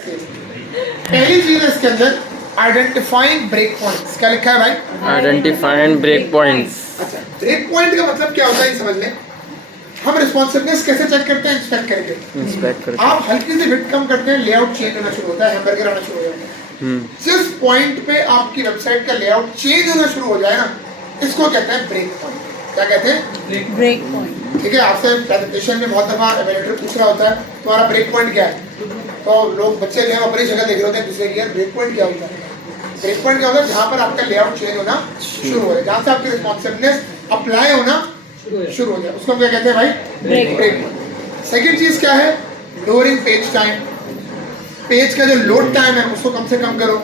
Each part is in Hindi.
पहली चीज है इसके अंदर आइडेंटिफाइंग ब्रेक पॉइंट्स। क्या लिखा है भाई? Identifying break points. अच्छा, ब्रेक पॉइंट का मतलब क्या होता है ये समझ लें। हम रिस्पॉन्सिवनेस कैसे चेक करते हैं? इंस्पेक्ट करके। आप हल्की सी विड्थ कम करते हैं, लेआउट चेंज होना शुरू होता है, हैमबर्गर आना शुरू हो जाता है। जिस पॉइंट पे आपकी वेबसाइट का लेआउट चेंज होना शुरू हो जाए ना, इसको कहते हैं ब्रेक पॉइंट। क्या कहते हैं? Break point. ठीक है, आपसे प्रेजेंटेशन में बहुत दफा एवेल्यूएटर पूछ रहा होता है तुम्हारा ब्रेक पॉइंट क्या है, तो लोग बच्चे जो है अपनी जगह देख रहे होते हैं दूसरे की, यार ब्रेक पॉइंट क्या होता है? ब्रेक पॉइंट क्या होता है? जहाँ पर आपका लेआउट चेंज होना शुरू हो जाए, जहाँ से आपकी रिस्पॉन्सिवनेस अप्लाई होना शुरू हो जाए, उसको क्या कहते हैं भाई? Break point. सेकंड चीज क्या है? Lowering page time. पेज का जो लोड टाइम है उसको कम से कम करो।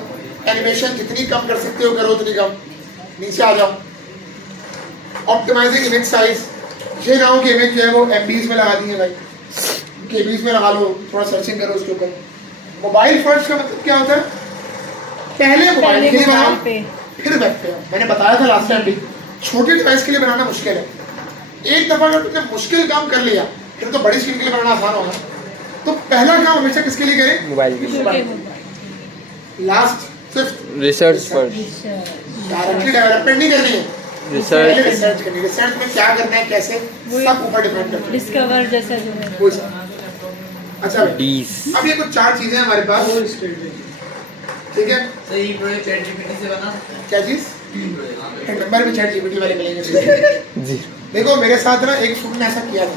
एनिमेशन जितनी कम कर सकते हो करो, उतनी कम, नीचे आ जाओ। ऑप्टिमाइजिंग इमेज साइज, ये ना हो कि इमेज जो है वो एमबीज में लगा दी है भाई, केबीज में लगा लो, थोड़ा सर्चिंग करो उसके ऊपर। मोबाइल फर्स्ट का मतलब क्या होता है? पहले मोबाइल के लिए बनाओ फिर वेब पे। मैंने बताया था लास्ट टाइम भी, छोटे डिवाइस के लिए बनाना मुश्किल है। एक दफा अगर तुमने मुश्किल काम कर लिया फिर तो बड़ी स्क्रीन के लिए बनाना आसान होगा। तो पहला काम हमेशा किसके लिए करें? मोबाइल के लिए। लास्ट सिर्फ रिसर्च फर्स्ट। डायरेक्टली डेवलपमेंट नहीं करनी है, रिसर्च करनी है। रिसर्च में क्या करना है, कैसे, सब ऊपर डिपेंड करता है। डिस्कवर जैसा जो है वो सब। अच्छा, अब ये कुछ चार चीजें हमारे पास, ठीक है? सही प्रोजेक्ट चैट जीपीटी से बना। क्या चीज? नंबर में चैट जीपीटी वाले मिलेंगे जी। देखो मेरे साथ ना एक स्टूडेंट ने ऐसा किया था।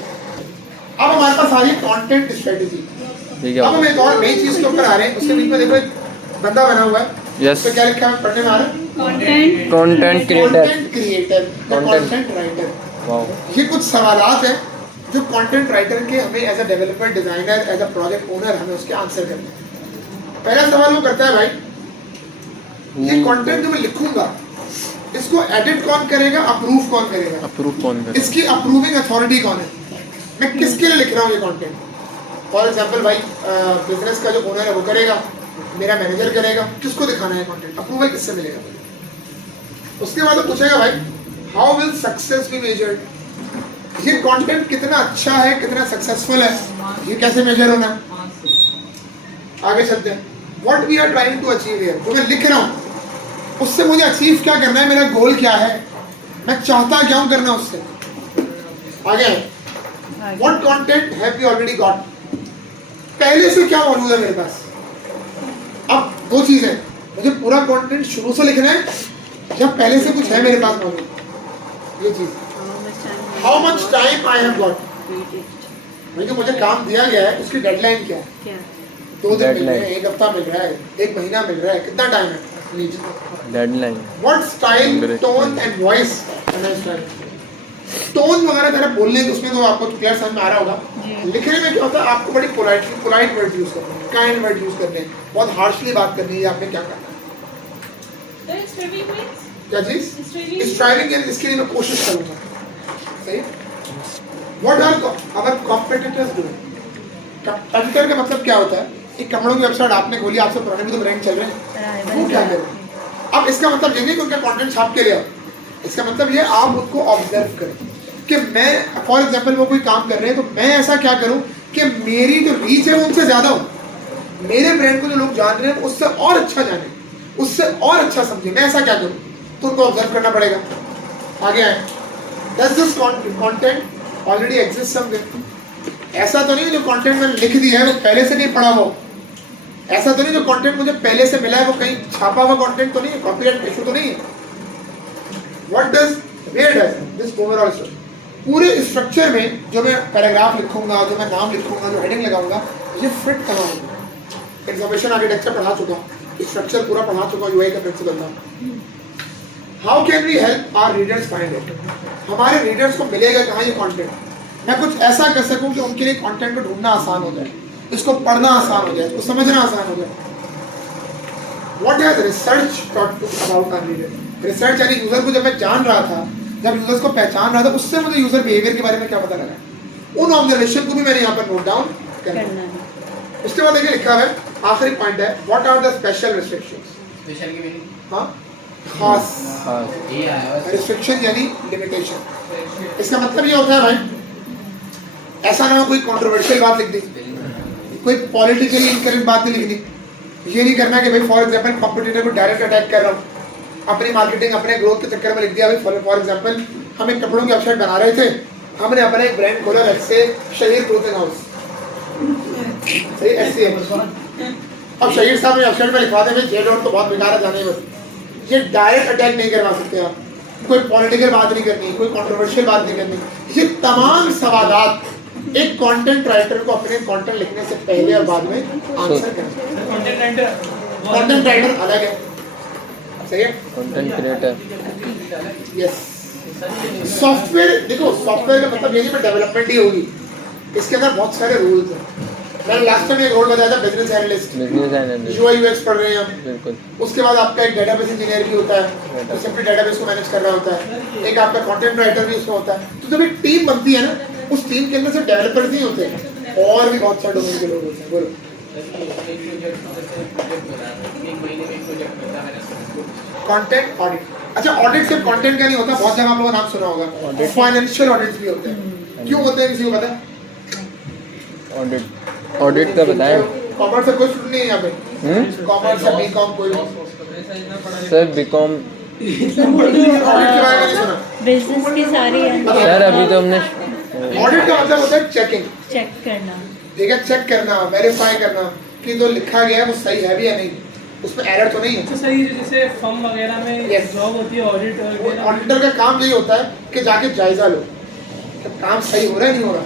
अब हमारे पास आ रही है कंटेंट स्ट्रेटजी। अब हम एक और नई चीज के ऊपर आ रहे हैं। उसके बीच में देखो एक बंदा बना हुआ है, यस, तो क्या लिखा है पढ़ने में आ रहा है? Content creator, content writer. वाह, ये कुछ सवालात हैं जो कंटेंट राइटर के हमें as a developer, designer, as a project owner हमें उसके आंसर करने हैं। पहला सवाल वो करता है भाई, ये कंटेंट जो मैं लिखूंगा इसको एडिट कौन करेगा, अप्रूव कौन करेगा? अप्रूव कौन करेगा? इसकी अप्रूविंग अथॉरिटी कौन है? मैं किसके लिए लिख रहा हूँ ये कंटेंट? फॉर एग्जांपल भाई, बिजनेस का जो ओनर है वो करेगा, मेरा मैनेजर करेगा, किसको दिखाना है कंटेंट? अप्रूवल किससे मिलेगा? उसके बाद वो पूछेगा भाई, how will success be measured? ये कंटेंट कितना अच्छा है, कितना सक्सेसफुल है, ये कैसे मेजर होना है? आगे चलते हैं। What we are trying to achieve here, जो मैं लिख रहा हूँ उससे मुझे अचीव क्या करना है, मेरा गोल क्या है, मैं चाहता क्या हूँ करना उससे। आगे what content have we already got, पहले से क्या मौजूद है मेरे पास। अब दो चीज है, मुझे पूरा कंटेंट शुरू से लिखना है या पहले से कुछ है मेरे पास मौजूद, ये चीज। How much time I have got, भाई जो मुझे काम दिया गया है उसकी डेडलाइन क्या है? 2 दिन मिल रहे हैं, 1 हफ्ता मिल रहा है, 1 महीना मिल रहा है, कितना टाइम है? Deadline. What style, tone and voice. Tone वगैरह जरा बोलने तो उसमें तो आपको क्लियर समझ में आ रहा होगा। लिखने में क्या होता है, आपको बड़ी पोलाइट वर्ड यूज करने हैं, काइंड वर्ड यूज करने हैं, बहुत हार्शली बात करनी है, आपने क्या करना है? क्या चीज? स्ट्राइविंग, इसके लिए मैं कोशिश करूंगा। सही। What are our competitors doing? Competitor का मतलब क्या होता है? एक कपड़ों की वेबसाइट आपने खोली, आपसे पुराने भी तो ब्रांड चल रहे हैं, वो क्या करें? अब इसका मतलब ये नहीं कि उनका कंटेंट छाप के ले आओ, इसका मतलब ये आप उसको ऑब्जर्व करें कि मैं, फॉर एग्जांपल वो कोई काम कर रहे हैं तो मैं ऐसा क्या करूं कि मेरी जो रीच है वो उनसे ज्यादा हो, मेरे ब्रांड को जो लोग जान रहे हैं उससे और अच्छा जाने, उससे और अच्छा समझे, मैं ऐसा क्या करूं? तो उनको ऑब्जर्व करना पड़ेगा। आगे आए, does this content already exist somewhere? ऐसा तो नहीं जो कंटेंट मैंने लिख दिया है वो पहले से नहीं पढ़ा हो, ऐसा तो नहीं जो कंटेंट मुझे पहले से मिला है वो कहीं छापा हुआ कंटेंट तो नहीं है, कॉपीराइट इशू तो नहीं है। What does, where does this overall structure, पूरे स्ट्रक्चर में जो मैं पैराग्राफ लिखूंगा, जो मैं नाम लिखूंगा, जो हेडिंग लगाऊंगा, ये फिट कहाँ होगा? इंफॉर्मेशन आर्किटेक्चर पढ़ा चुका, स्ट्रक्चर पूरा पढ़ा चुका, यूआई का प्रिंसिपल था। How can we help our readers find it? हमारे रीडर्स को मिलेगा कहाँ ये कंटेंट? मैं कुछ ऐसा कर सकूं कि उनके लिए कंटेंट को ढूंढना आसान हो जाए, इसको पढ़ना आसान हो जाए, इसको समझना आसान हो जाए। What has research taught about our reader? Research यानी यूजर को जब मैं जान रहा था, जब यूजर्स को पहचान रहा था, उससे मुझे यूजर बिहेवियर के बारे में क्या पता लगा, उन ऑब्जर्वेशन को भी मैंने यहाँ पर नोट डाउन करना है। उसके बाद देखिए लिखा है, आखिरी पॉइंट है, what are the special restrictions? Special की मीनिंग? हाँ, खास ये आया रिस्ट्रिक्शन यानी लिमिटेशन। इसका मतलब ये होता है भाई, ऐसा ना हो कोई कंट्रोवर्शियल बात लिख दी, कोई पॉलिटिकली इनकरेक्ट बात नहीं लिखनी। ये नहीं करना कि भाई फॉर एग्जांपल कॉम्पिटिटर को डायरेक्ट अटैक कर रहा हूँ, अपनी मार्केटिंग अपने ग्रोथ के चक्कर में लिख दिया। भाई फॉर एग्जांपल हम एक कपड़ों की वेबसाइट बना रहे थे, हमने अपना एक ब्रांड खोला जैसे शहीद क्लोथिंग हाउस, सही ऐसे अब शहीद साहब ने वेबसाइट में लिखवा दें जे डॉट तो बहुत बेकार है जाने में। ये डायरेक्ट अटैक नहीं करवा सकते आप, कोई पॉलिटिकल बात नहीं करनी, कोई कंट्रोवर्शियल बात नहीं करनी। ये तमाम सवालात एक कंटेंट राइटर को अपने कंटेंट लिखने से पहले और बाद में आंसर करना। कंटेंट राइटर अलग है, सही है, कंटेंट क्रिएटर। यस। सॉफ्टवेयर देखो, सॉफ्टवेयर का मतलब ये नहीं डेवलपमेंट ही होगी, इसके अंदर बहुत सारे रूल्स हैं। मैंने लास्ट टाइम एक रोल बताया था बिजनेस एनालिस्ट, यूआई यूएक्स पढ़ रहे हैं हम। बिल्कुल। उसके बाद आपका एक डेटाबेस इंजीनियर भी होता है, तो सिंपली डेटाबेस को मैनेज कर रहा होता है। एक आपका कंटेंट राइटर भी उसमें होता है। तो जब एक टीम बनती है ना, उस टीम के अंदर सिर्फ डेवलपर्स नहीं होते हैं, और भी बहुत सारे डोमेन के लोग होते हैं। बोलो कंटेंट ऑडिट। अच्छा, ऑडिट सिर्फ कंटेंट का नहीं होता, बहुत जगह आप लोगों ने नाम सुना होगा, फाइनेंशियल ऑडिट भी होते हैं। क्यों होते हैं किसी को पता है? ऑडिट का बताएं। कॉमर्स से कोई स्टूडेंट नहीं है यहाँ पे? कॉमर्स या बीकॉम कोई सर बीकॉम ऑडिट के बारे में नहीं सुना? बिजनेस की सारी सर अभी तो हमने ऑडिट का मतलब होता है चेकिंग, चेक करना, ठीक है, चेक करना, वेरीफाई करना कि जो लिखा गया है वो सही है भी या नहीं, उसमें एरर तो नहीं है। अच्छा, सही है। जैसे फर्म वगैरह में Yes. जॉब होती है ऑडिट वगैरह, ऑडिटर का काम यही होता है कि जाके जायजा लो कि काम सही हो रहा है नहीं हो रहा,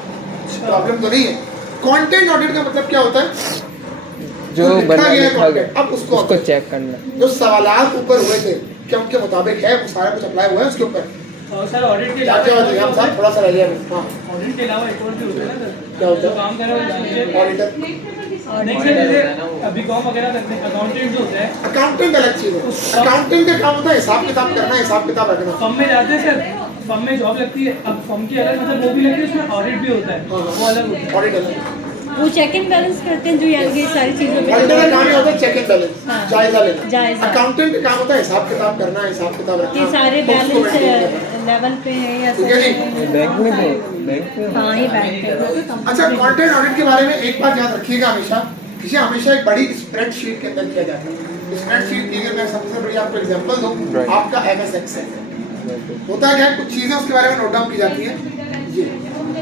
प्रॉब्लम तो नहीं है। कंटेंट ऑडिट का मतलब क्या होता है? जो लिखा बना गया है लिखा गया content, अब उसको चेक करना। जो सवालात ऊपर हुए थे क्या उनके मुताबिक है, वो सारा कुछ अप्लाई हुआ है उसके ऊपर। और सर ऑडिट के जाते होते हम साथ थोड़ा सा रह गया। हाँ, ऑडिट के अलावा एक और भी होता है ना सर, क्या होता जो है? काम कर रहे हो ऑडिटर, नहीं सर, जैसे बीकॉम वगैरह करते हैं, अकाउंटेंट जो होता है, अकाउंटेंट अलग चीज है। अकाउंटेंट का काम होता है हिसाब किताब करना, हिसाब किताब रखना। फर्म में जाते हैं सर, फर्म में जॉब लगती है, अब फर्म की अलग मतलब वो भी लगती है, उसमें ऑडिट भी होता है, वो अलग होता है। ऑडिट अलग। वो चेक एंड बैलेंस करते हैं जो यार ये सारी चीजों पे ऑडिटर का काम ये होता है चेक एंड बैलेंस, हाँ। जायजा लेना। जायजा। अकाउंटेंट का काम होता है हिसाब किताब करना, हिसाब किताब रखना, ये सारे books को बैलेंस maintain करना। लेवल पे है या ठीक है जी? बैंक में बैंक हाँ ये बैंक पे। अच्छा, कंटेंट ऑडिट के बारे में एक बात याद रखिएगा हमेशा, इसे हमेशा एक बड़ी स्प्रेडशीट के अंदर किया जाता है। स्प्रेडशीट की अगर मैं सबसे बड़ी आपको एग्जांपल दूं, Right. आपका एमएस एक्सेल होता है क्या, कुछ चीजें उसके बारे में नोट डाउन की जाती हैं। ये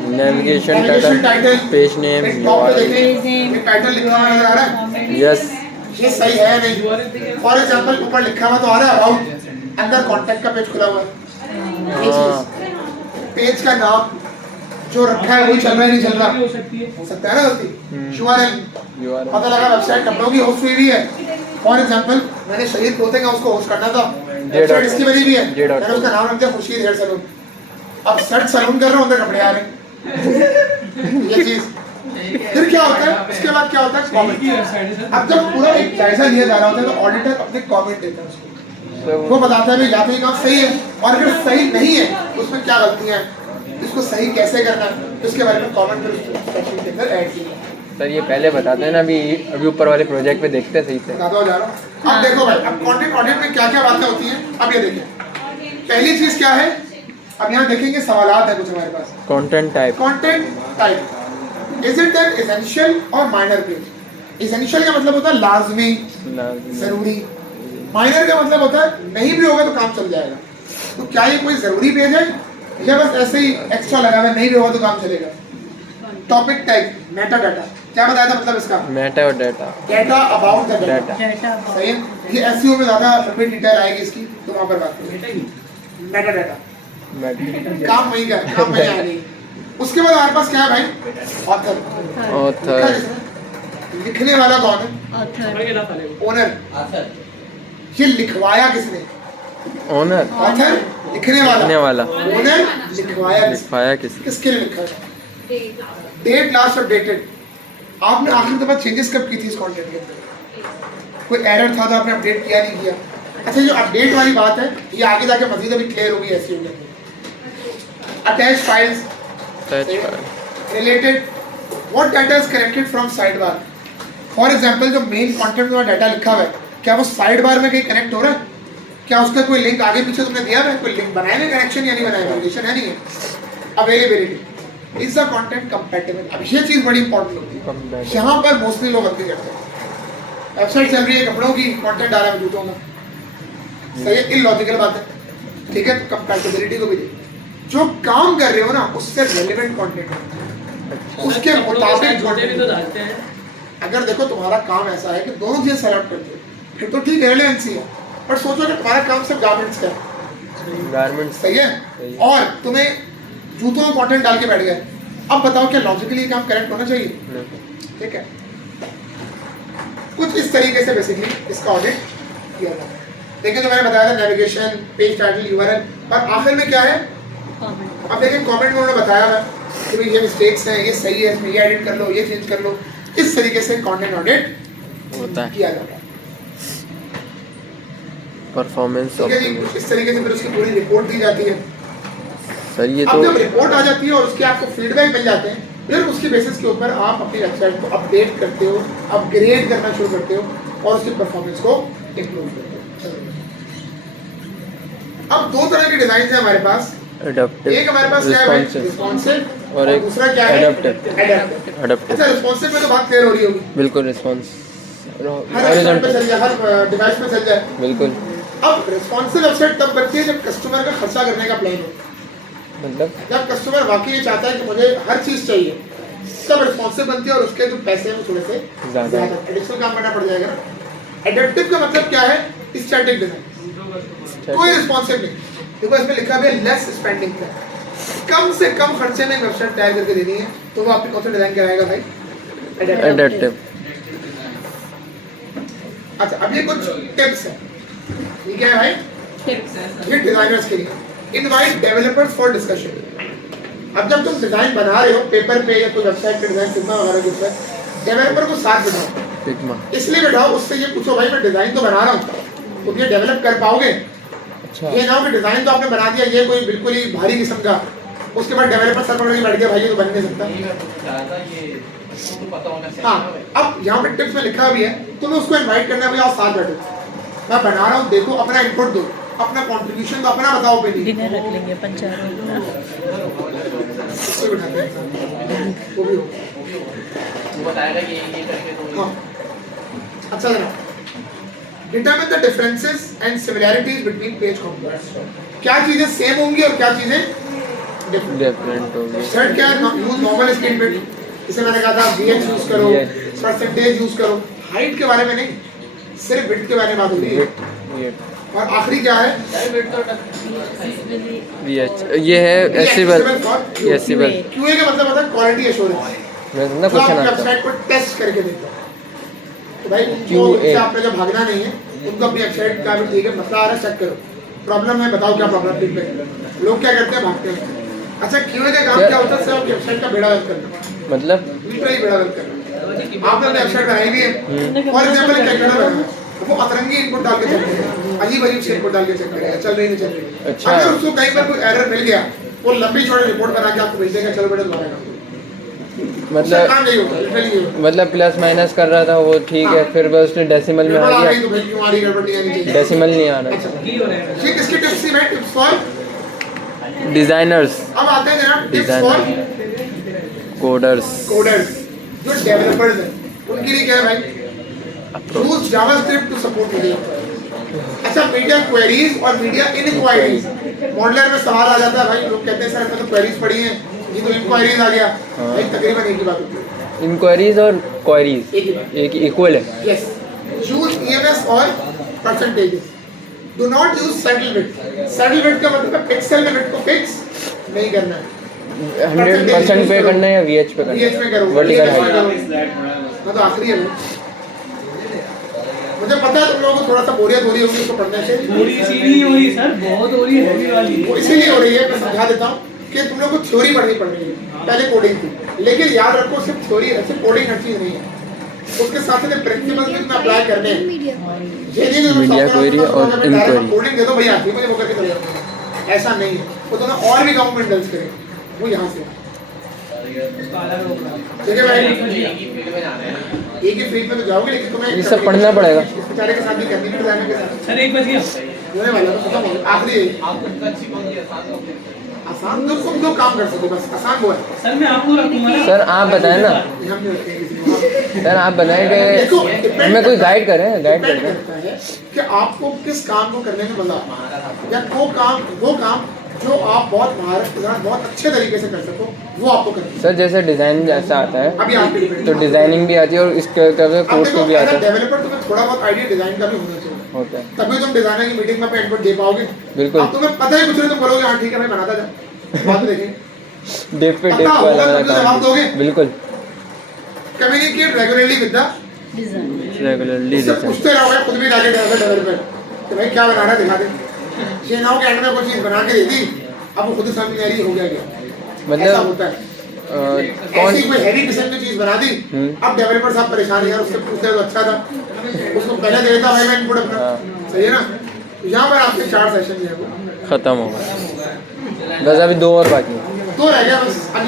नेविगेशन टाइटल, पेज नेम, एक टॉप पे Page देखें, name, एक टाइटल लिखा हुआ नजर आ रहा है, यस ये सही है नहीं? फॉर एग्जांपल ऊपर लिखा हुआ तो आ रहा है अबाउट, अंदर कांटेक्ट का पेज खुला हुआ है, ये चीज। पेज का नाम जो रखा है वही चल रहा है नहीं चल रहा, हो सकती है। हो सकता है ना गलती। यूआरएल URL पता लगा वेबसाइट कपड़ों की होस्ट हुई है, फॉर एग्जांपल मैंने शहीद क्लोथिंग हाउस को होस्ट करना था, वेबसाइट इसकी बनी हुई है, मैंने उसका नाम रख दिया खुर्शीद हेयर सैलून। अब सर्च सैलून कर रहा हूं, अंदर कपड़े आ रहे हैं। ये चीज फिर क्या होता है, उसके बाद क्या होता है, की कमेंट। वेबसाइट है सर। अब जब पूरा एक जायजा लिया जा रहा होता है तो ऑडिटर अपने कमेंट देता है उसको, वो बताता है भाई या तो ये काम सही है, और अगर सही नहीं है उसमें क्या गलतियां हैं, इसको सही कैसे करना है, इसके बारे में कमेंट सेक्शन के अंदर ऐड किया। सर ये पहले बताते हैं ना, अभी ऊपर वाले प्रोजेक्ट पे देखते हैं सही से। बताता हूं जा रहा हूं। अब देखो भाई, अब कंटेंट ऑडिट में क्या क्या बातें होती हैं, अब ये देखिए। पहली चीज क्या है, अब यहाँ देखेंगे सवालात है कुछ हमारे पास। Content type, content type, is it an essential और माइनर पेज? एसेंशियल का मतलब होता है लाजमी, जरूरी। माइनर का मतलब होता है नहीं भी होगा तो काम चल जाएगा। तो क्या ये कोई जरूरी पेज है या बस ऐसे ही एक्स्ट्रा लगा हुआ है, नहीं भी होगा तो काम चलेगा? टॉपिक टैग, मेटा डाटा, क्या बताया था मतलब इसका? मेटा और data, data about the data, data सही है। ये एसईओ में ज्यादा लंबी डिटेल आएगी इसकी, तो वहां पर बात करेंगे। मेटा डाटा काम वही कर, काम वही आएगी। उसके बाद हमारे पास क्या है भाई, ऑथर। ऑथर, लिखने वाला कौन है? Author, owner. हाँ सर। ये लिखवाया किसने? ओनर, ऑथर लिखने लिखने वाला, वाला, ओनर लिखवाया लिखवाया किसने? किसके लिए लिखा है? Date last updated. आपने आखिरी दफा चेंजेस कब की थी इस कंटेंट के अंदर? कोई एरर था तो आपने अपडेट किया नहीं किया? अच्छा, जो अपडेट वाली बात है ये आगे जाके मजीद अभी क्लियर होगी एसईओ के अंदर। Attach files, related what data is connected from side bar. For example जो मेन कंटेंट में डाटा लिखा हुआ है, क्या वो साइड बार में कहीं कनेक्ट हो रहा है? क्या उसका कोई लिंक आगे पीछे तुमने दिया है? कोई लिंक बनाया है, कनेक्शन या नहीं बनाया, रिलेशन है नहीं है? Availability, is the content compatible? अब ये चीज बड़ी इंपॉर्टेंट होती है, यहाँ पर मोस्टली लोग गलती करते हैं। वेबसाइट चल रही है कपड़ों की, कंटेंट आ रहा है जूतों का, सही है, इलॉजिकल बात है, ठीक है, तो कंपैटिबिलिटी को भी देखिए। जो काम कर रहे हो ना उससे रेलेवेंट कंटेंट होता है, उसके मुताबिक छोटे भी तो डालते हैं। अगर देखो तुम्हारा काम ऐसा है कि दोनों चीजें सेलेक्ट करते हो फिर तो ठीक है, रेलेवेंसी है, पर सोचो कि तुम्हारा काम सिर्फ गारमेंट्स का है, गारमेंट्स सही है, और तुम्हें जूतों में कंटेंट डाल के बैठ गए, अब बताओ क्या लॉजिकली काम करेक्ट होना चाहिए? ठीक है, कुछ इस तरीके से बेसिकली इसका ऑडिट किया जाता है। देखिए जो मैंने बताया था नेविगेशन, पेज टाइटल, यूआरएल, और आखिर में क्या है? अब देखिए कमेंट में उन्होंने बताया है कि भाई ये मिस्टेक्स हैं, ये सही है, इसमें ये एडिट कर लो, ये चेंज कर लो, इस तरीके से कंटेंट ऑडिट होता है, किया जाता है। परफॉर्मेंस ठीक है जी, कुछ इस तरीके से फिर उसकी पूरी रिपोर्ट दी जाती है। सर ये अब तो जब रिपोर्ट आ जाती है और उसके आपको फीडबैक मिल जाते हैं, फिर उसकी बेसिस के ऊपर आप अपनी वेबसाइट को अपडेट करते हो, अपग्रेड करना शुरू करते हो और उसकी परफॉर्मेंस को इम्प्रूव करते हो। अब दो तरह के डिजाइन है हमारे पास, एडाप्टिव, एक हमारे पास क्या है? रिस्पॉन्सिव, और एक दूसरा क्या है? एडाप्टिव। एडाप्टिव। अच्छा, रिस्पॉन्सिव में तो बात क्लियर हो रही होगी, बिल्कुल रिस्पॉन्स हर वेबसाइट पे चल जाए, हर डिवाइस पे चल जाए, बिल्कुल। अब रिस्पॉन्सिव वेबसाइट तब बनती है जब कस्टमर का खर्चा करने का प्लान हो, मतलब जब कस्टमर वाकई ये चाहता है कि मुझे हर चीज चाहिए, तब रिस्पॉन्सिव बनती है और उसके जो पैसे हैं वो थोड़े से ज़्यादा एडिशनल काम करना पड़ जाएगा ना। एडेप्टिव का मतलब क्या है? स्टैटिक डिजाइन, कोई रिस्पॉन्सिव नहीं, देखो इसमें लिखा भी है लेस स्पेंडिंग का, कम से कम खर्चे में वेबसाइट तैयार करके देनी है, तो वो आपकी कौन सा डिजाइन कराएगा भाई? एडाप्टिव। अच्छा, अब ये कुछ टिप्स है, ये क्या है भाई? ये डिजाइनर्स के लिए। Invite developers for discussion. अब जब तुम डिजाइन बना रहे हो पेपर पे या कोई वेबसाइट पे डिजाइन फिल्मा वगैरह के ऊपर, डेवलपर को साथ बिठाओ, फिग्मा। इसलिए बिठाओ उससे ये पूछो भाई मैं डिजाइन तो बना रहा हूँ, तुम ये डेवलप कर पाओगे? अच्छा, ये ना हो कि डिजाइन तो आपने बना दिया, ये कोई बिल्कुल ही भारी किस्म का, उसके बाद डेवलपर सर पकड़ के बैठ गया, भाई ये तो बन नहीं सकता। हाँ, अब यहाँ पे टिप्स में लिखा भी है, तुम्हें उसको इनवाइट करना है, आओ साथ बैठो, मैं बना रहा हूँ, देखो अपना इनपुट दो, अपना कंट्रीब्यूशन तो अपना बताओ पहले। डिनर रख लेंगे पंचायत इसको बिठाते हैं, वो भी हो। वो बताएगा ये करके तो हाँ, अच्छा जरा determine the differences and similarities between page components. क्या चीजें सेम होंगी और क्या चीजें डिफरेंट डिफरेंट थर्ड क्या है? यूज नॉर्मल स्टेटमेंट, इसे मैंने कहा था VH यूज करो, परसेंटेज यूज करो, हाइट के बारे में नहीं, सिर्फ विड्थ के बारे में बात हो रही है। और आखिरी क्या है? ये है एसिबल। एसिबल QA का मतलब होता है क्वालिटी एश्योरेंस, मैं समझा तो आप क्वेश्चन आता वेबसाइट को टेस्ट करके देखो, तो भाई QA उनको आपने जब भागना नहीं है, उनको अपनी वेबसाइट का भी ठीक है मसला आ रहा है चेक करो, प्रॉब्लम है बताओ क्या प्रॉब्लम, फीडबैक। लोग क्या करते हैं? भागते हैं। अच्छा, QA का काम क्या होता है? सिर्फ वेबसाइट का बेड़ा गर्क करना, मतलब लिटरली बेड़ा गर्क करना। आपने अपनी वेबसाइट बनाई भी है, फॉर एग्जांपल क्या करना है, वो अतरंगी इनपुट डाल के चेक करेगा, अजीब से इनपुट डाल के चेक करेगा, चल रही नहीं चल रही। अच्छा। अगर उसको कहीं पर कोई एरर मिल गया, वो लंबी चौड़ी रिपोर्ट बना के आपको भेज देगा, चलो बेटा दोबारा करो। मतलब काम नहीं होता, लिटरली ये होता है। मतलब प्लस माइनस कर रहा था वो, ठीक है, फिर बस उसने डेसिमल में आ गड़बड़ आ गई गया, तो भाई क्यों आ रही, गड़बड़ नहीं आनी चाहिए। डेसिमल नहीं आ रहा। अच्छा, की हो रहा है ठीक, इसकी टिप्स थी भाई, टिप्स फॉर डिजाइनर्स, अब आते हैं जनाब टिप्स डिजाइनर, कोडर्स, कोडर्स, जो डेवलपर्स हैं उनके लिए क्या है भाई? Use JavaScript to support media. अच्छा, मीडिया क्वेरीज और मीडिया इनक्वायरीज, मॉडलर में सवाल आ जाता है भाई, लोग कहते हैं सर इसमें तो क्वेरीज पड़ी हैं, ये तो इनक्वायरीज आ गया। भाई तकरीबन एक ही बात होती है, इंक्वायरीज और क्वेरीज एक ही बात। एक इक्वल है। यस, यूज EMS और percentages, do not use saddle width. Saddle width का मतलब है पिक्सेल में विड्थ को फिक्स नहीं करना है, 100% पे करना है या VH पे करना VH में करो, वर्टिकल VH में हाइट। करो। तो आखिरी है भाई, मुझे पता है तुम लोगों को थोड़ा सा बोरियत हो रही होगी इसको पढ़ने से, पूरी इसीलिए हो रही सर, बहुत हो रही है हैवी वाली। वो इसीलिए हो रही है, मैं समझा देता हूँ कि तुम लोग को थ्योरी पढ़नी पड़ रही है, पहले कोडिंग थी, लेकिन याद रखो सिर्फ थ्योरी, सिर्फ कोडिंग हर चीज नहीं है, उसके साथ साथ प्रिंसिपल्स भी तुम्हें अप्लाई करने हैं। ये नहीं कि मीडिया क्वेरी और इंक्वायरी, कोडिंग दे दो भैया आती है मुझे वो करके चले जाओ, ऐसा नहीं है, वो तुम्हें और भी काम में इंडल्ज करेगा, वो यहाँ से ठीक है भाई। एक ही फील्ड में तो जाओगे, लेकिन तुम्हें ये सब पढ़ना पड़ेगा। इस बेचारे के साथ भी करनी भी डिजाइनर के साथ सर 1 बज गया होने वाला है, खत्म हो गया, आखिरी है। आपको अच्छी कौन सी आसान हो आसान तुम दो काम कर सको, बस आसान वो है। सर मैं आपको रखूंगा ना। सर आप बताएं ना, ये हम नहीं रखते किसी को। सर आप बताएं देखो, कि depend हमें कोई गाइड करें, गाइड depend करें। करता है कि आपको किस काम को करने में मजा आता है, या वो काम जो आप बहुत महारत के साथ बहुत अच्छे तरीके से कर सको, वो आपको करना है। सर जैसे डिज़ाइन जैसा आता अभी है आप पे depend तो है। डिज़ाइनिंग भी आती है और इसके अब कोर्स देखो, को भी एज आता अ है। डेवलपर तुम्हें थोड़ा बहुत आइडिया डिजाइन का भी होना चाहिए, होता है तभी तुम डिजाइनर की मीटिंग में अपना इनपुट दे पाओगे। बिल्कुल। अब तुम्हें पता ही कुछ नहीं, तुम बोलोगे हाँ ठीक है मैं बनाता जा, बाद में देखेंगे। डेप पे डेप पता वाला होगा वाला तुम तो जवाब काम दोगे। बिल्कुल communicate regularly with the design regularly उससे पूछते रहोगे खुद भी जाके डेवलपर कि भाई क्या बनाना है दिखा दे। चेनाओं के एंड में कोई चीज बना के दे दी, अब वो खुद समझ नहीं आ रही हो गया क्या, ऐसा मतलब होता है। कौन ऐसी कोई हैवी किस्म की चीज बना दी, अब डेवलपर साहब परेशान है यार, उससे पूछते तो अच्छा था, उसको पहले दे देता भाई मैं इनपुट अपना, सही है ना। तो यहाँ पर आपके 4 सेशन जो है वो ख़त्म हो गया, बस अभी 2 और बाकी है। तो रह गया बस।